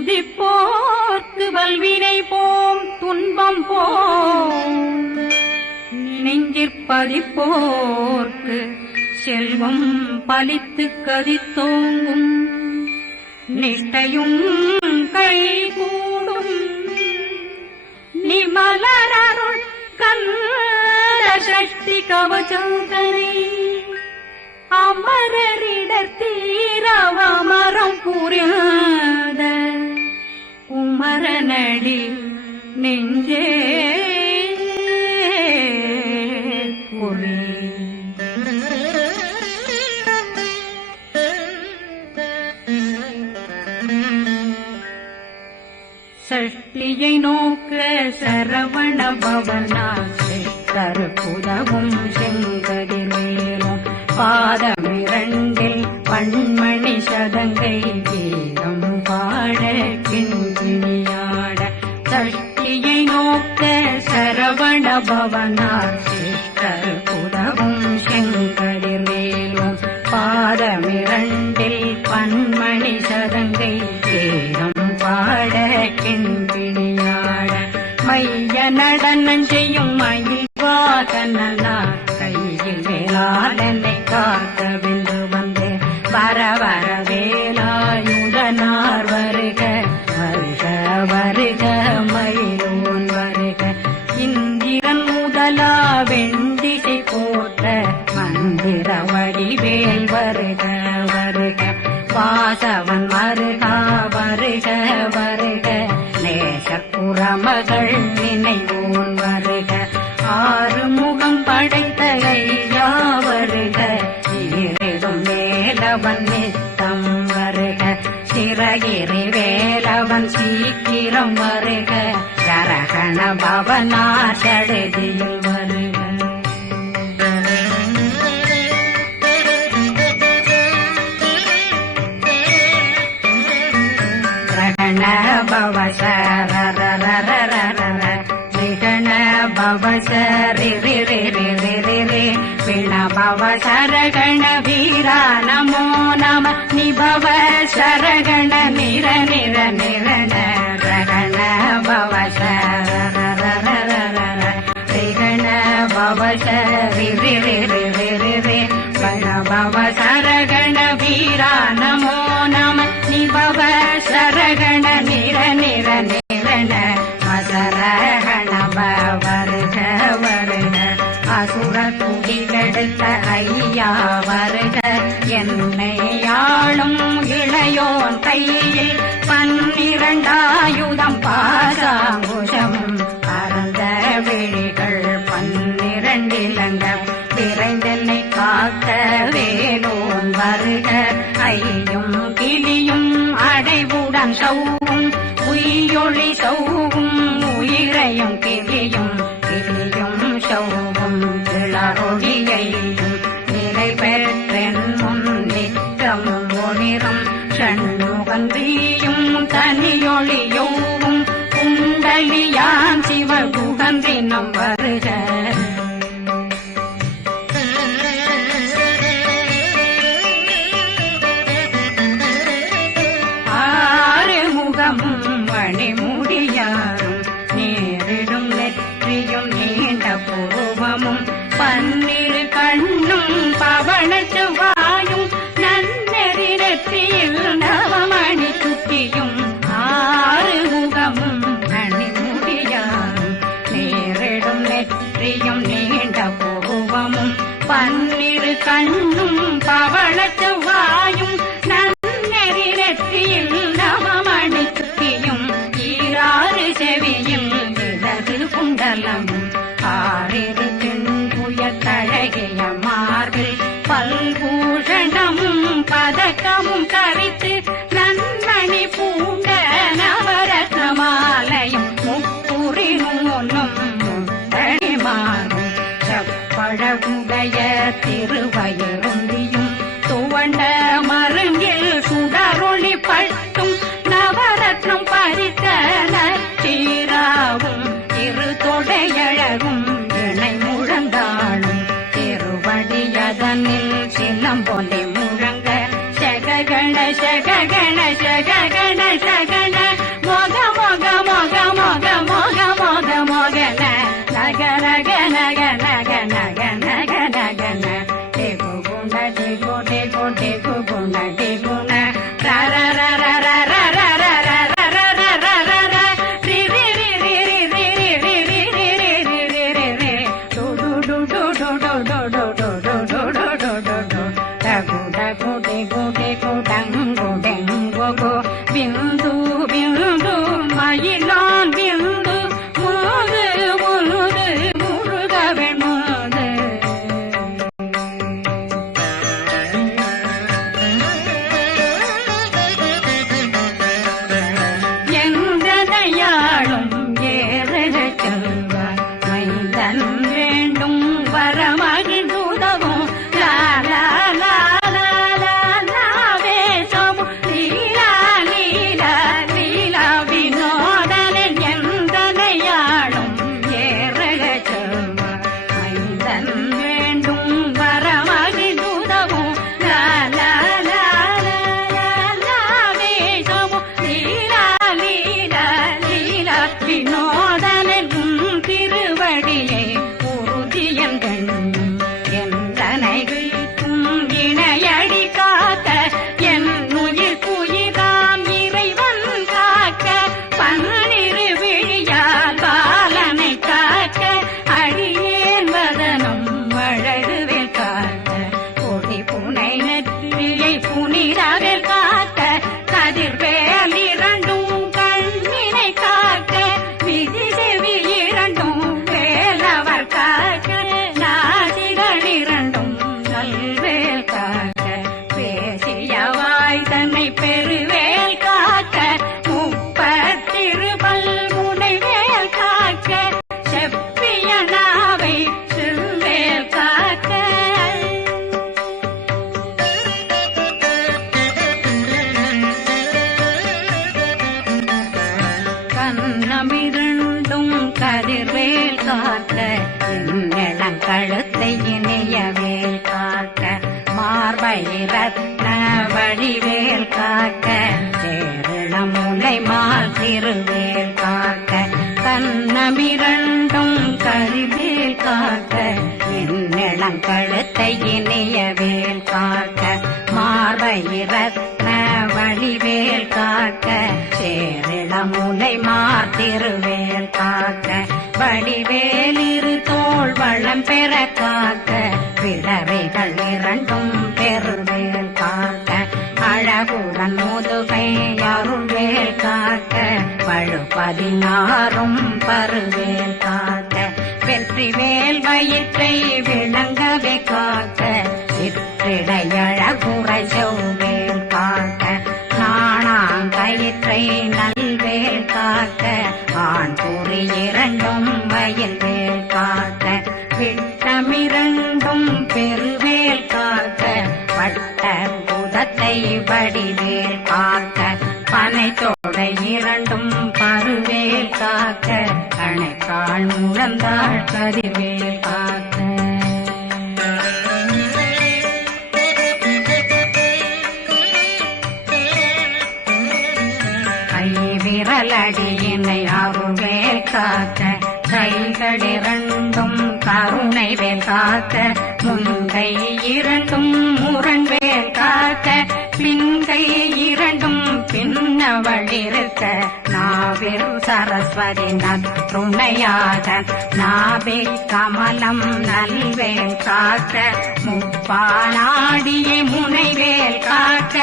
துதிப்போர்க்கு வல்வினை போம் துன்பம் போம். நெஞ்சிற்பதிப்போர்க்கு செல்வம் பலித்து கதித்தோங்கும். நிஷ்டையும் கை கூடும் நிமலரருள் கந்த சக்தி கவச்சோதனை அமரரிடர் தீரவமரம் புரியாத குமரனடி நெஞ்சே நேசப்புறமகள் நினைவோன் வருக. ஆறு முகம் படைத்த ஐயா வருக ஈரிடும் மேலவன் நித்தம் வருக. சிறகிரி வேலவன் சீக்கிரம் வருக. கரகண பவனார் बाबा सारगण वीरा नमो नम निभव बव सरगण निर निर प्रगण बाबा से गण बे रेणा बाबा सारगण नमो नम नि बाबा निर निर குடிகெடுத்த ஐயா வருக. என்னை யாழும் இளையோன் கையில் பன்னிரண்டாயுதம் பாசாங்குஷம். பரந்த விழிகள் பன்னிரண்டிலங்க விரைந்தென்னை காக்க வேலோன் வருக. ஐயும் கிளியும் அடைவுடன் சௌ சிவகுகந்தினம் போலே முழங்க சககண சககண சககண பதினாறும் பருவேல் காட்ட வெற்றி வேல் வயிற்றை விளங்கவே காட்ட சிற்றிடையழகுரை செவ்வேல் காட்ட நாணாங்கயிற்றை நல்வேல் காட்ட ஆண் கூறி இரண்டும் வயல்வேல் காட்ட விட்டமிரண்டும் பெருவேல் காட்ட வட்ட புதத்தை வடிவே அறிவேல் காக்க கை விரலடியினை அருவேல் காக்க கைகளிரண்டும் கருணைவேல் காக்க முந்தை இரண்டும் முரண்வேல் காக்க பின்கை இரண்டும் பின்னவழிருக்க நாவில் சரஸ்வதி நத்துணையாக நாவை கமலம் நல்வேல் காக்க முப்பானாடியை முனைவேல் காக்க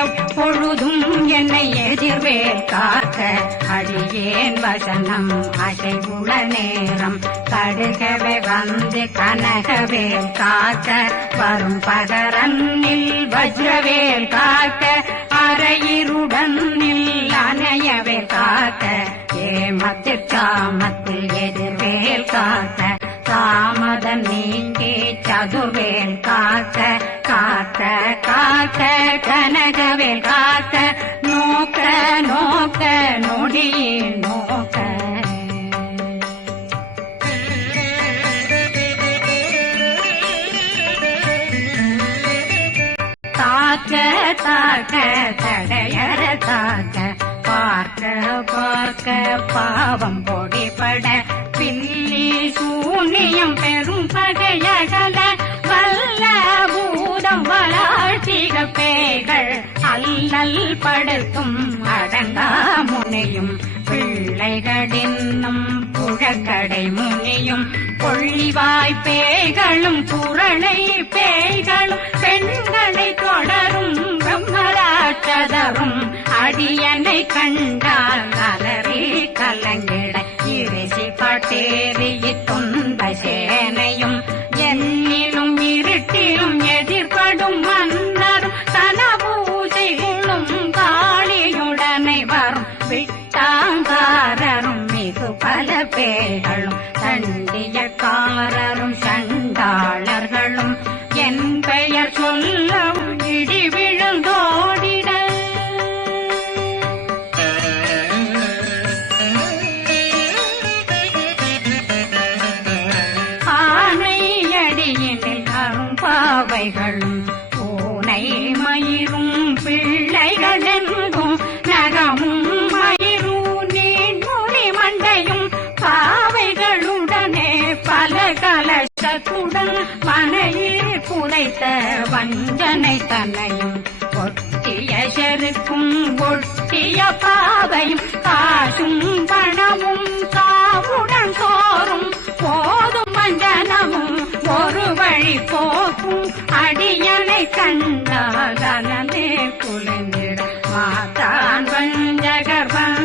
எப்பொழுதும் என்னை எதிர்வேல் காக்க. காக்க அடியேன் வசனம் அசைவுள நேரம். கடுகவே வந்து கனகவேல் காக்க வரும் பதரன்னில் வஜ்ரவேல் காக்க அரையிருடன் நில் அணையவே காக்க. ஏமத்து காமத்தில் எதிர்வேல் காக்க காமதன் நீங்கே சதுர்வேல் காக்க காக்க காக்க கனகவேல் காக்க நோக்க நொடியே நோக்க தாக்க தாக்க தடையற தாக்க பார்க்க பார்க்க பாவம் பொடிபட பில்லி சூனியம் பெரும் பகையகல அல்லல் படுத்தும் அடங்கா முனையும் பிள்ளைகளின்னும் புழக்கடை முனியும் கொள்ளிவாய் பேய்களும் குரளை பேய்களும் பெண்களை தொடரும் பிரம்மராட்சதரும் அடியனை கண்டால் அலறி கலங்கிட இரிசி பட்டேறிய துன்ப சேனையும் கலசத்துடன் மனையில் புதைத்த வஞ்சனை தன்னையும் ஒட்டிய செருக்கும் ஒட்டிய பாவையும் காசும் பணமும் சாவுடன் சோறும். போதும் வஞ்சனமும் ஒரு வழி போக்கும். அடியனை கண்டாகலே குலைந்திட மாத்தான் வஞ்சகர்வன்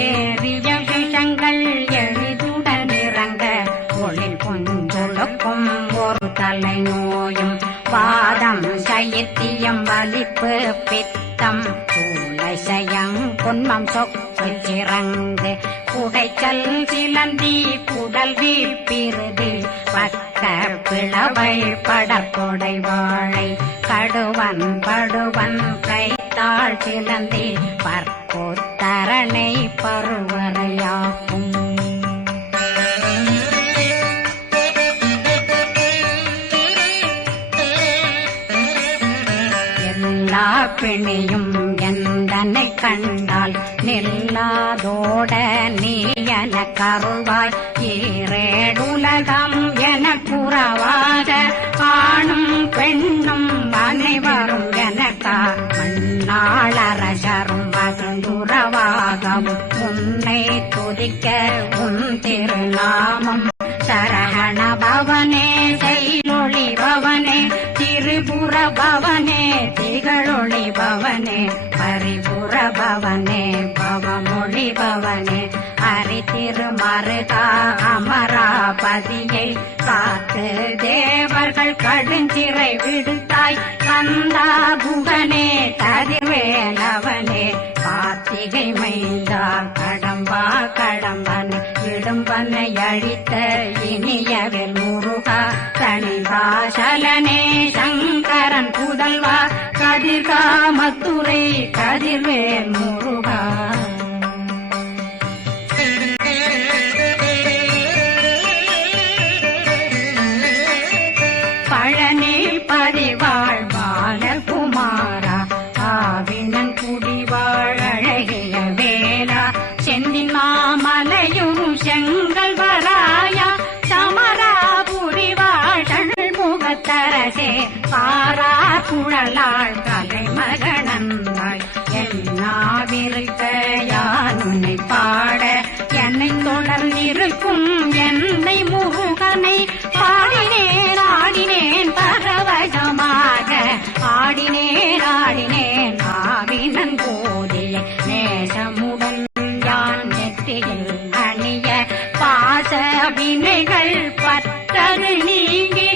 ஏறிய விஷங்கள் எளிதுடன் இறங்க ஒளில் கொஞ்சொழுக்கும் ஒரு தலை நோயும் வாதம் சைத்தியம் வலிப்பு பித்தம். சூளை சயம் பொன்மம் சொக்கு சிறங்கு குடைச்சல் சிலந்தி குடல் வீப்பிருதி பக்க பிளவை படற்கொடை வாழை கடுவன் படுவன் கைத்தாள் சிலந்தி பற்போத்தரணை பருவரையாகும் எல்லா பிணியும் எந்தனை கண்டால் நில்லாதோட நீ என கருவாய் ஈரேடுலகம் என புறவாக ஆணும் பெண்ணும் அனைவரும் எனக்கா மண்ணாளரசரும் மகிழ்ந்துறவாகவும் உன்னை துதிக்க உன் திருநாமம். சரகண பவனே செயலொளி பவனே திரிபுர பவனே திகழொளி பவனே பரிபுர பவனே பவமொழி பவனே. அரி திருமருதா அமராபதியை காத்து தேவர்கள் கடுஞ்சிறை விடுத்தாய். கந்தா புகனே கதிர்வேலவனே கார்த்திகை கடம்பா கடம்பன் இடும்பனை அழித்த இனியவில் முருகா. தனிபாசலனே சங்கரன் புதல்வா. கதிர்காமத்துறை கதிர்வேல் முருகா. பாச வினைகள் நீங்கி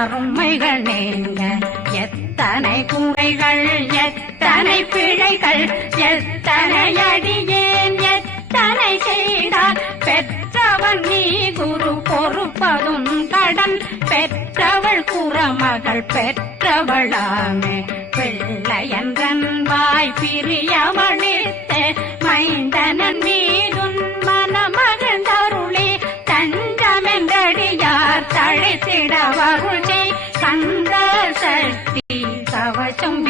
அருமைகள் நீங்க. எத்தனை குறைகள் எத்தனை பிழைகள் எத்தனை அடியேன் எத்தனை செய்தார் பெற்றவன் நீ குரு பொறுப்பதும் கடன். பெற்றவள் குறமகள் பெற்றவளாமே. பிள்ளையன்றன் வாய் பிரியமளித்த மைந்தனன் மீதுன் மனமகந்தருளே தஞ்சமென்றடியார் தழைத்திட வருள். கவசம்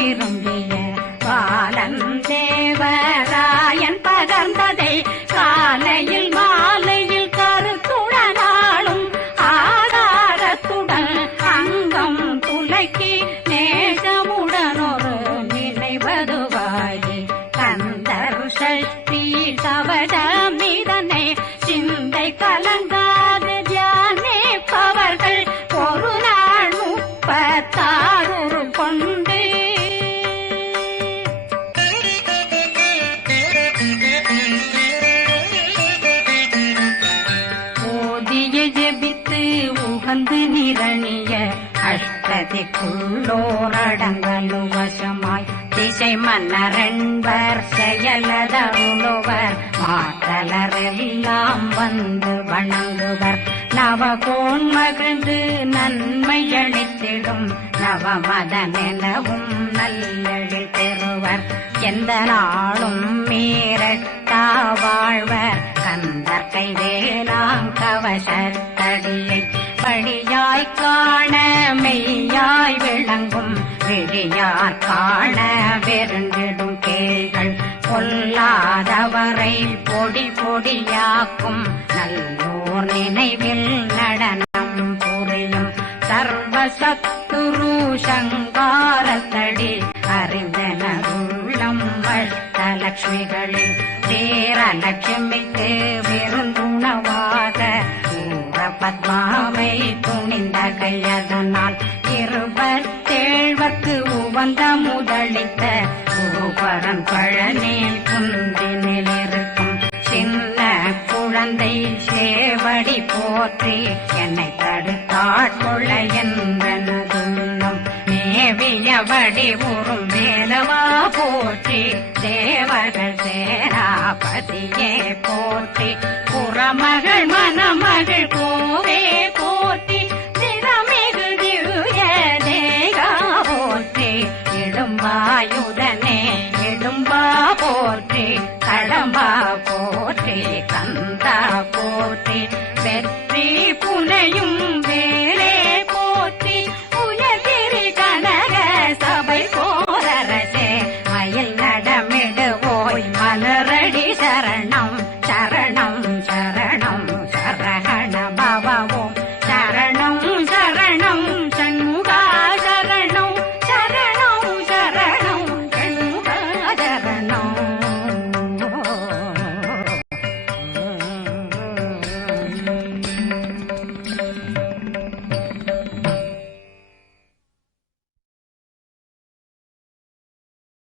அஷ்டதிக்குள்ளோரடங்கலு வசமாய் திசை மன்னரன்பர் செயலதருளுவர் மாற்றலரெல்லாம் வந்து வணங்குவர். நவகோன் மகிழ்ந்து நன்மை அளித்திடும் நவமதனெனவும் நல்லெழில் பெறுவர். எந்த நாளும் மீறத்தா வாழ்வர். கந்தர் கைவேலாங் கவசத்தடியை வழியாய் காண மெய்யாய் விளங்கும் விழியார் காண வெருண்டிடும் கேள்கள் பொல்லாதவரை பொடி பொடியாக்கும் நல்லோர் நினைவில் நடனம் புரியும் சர்வசத்துரு சங்காரத்தடி அறிந்தனருள்ளம் வஷ்டலட்சுமிகளில் சேரலட்சுமிக்கு லட்சுமிக்கு விருந்து பத்மாவை துணிந்த கையதனால் இருபத்தேழ்வர்க்கு உவந்த முதலித்த பூபரன் பழனில் குந்தினில் இருக்கும் சின்ன குழந்தை சேவடி போற்றி என்னை தடுத்தாட்கொள்ள என்றனதுள்ளம் மேவியபடி உறும் வேலவா போற்றி தேவர்கள் சேராபதியே போற்றி. புறமகள் மணமகள் கோவே போற்றி. திறமிகு திவ்ய தேகா போற்றி இடும்பாயுதனே இடும்பா போற்றி. கடம்பா போ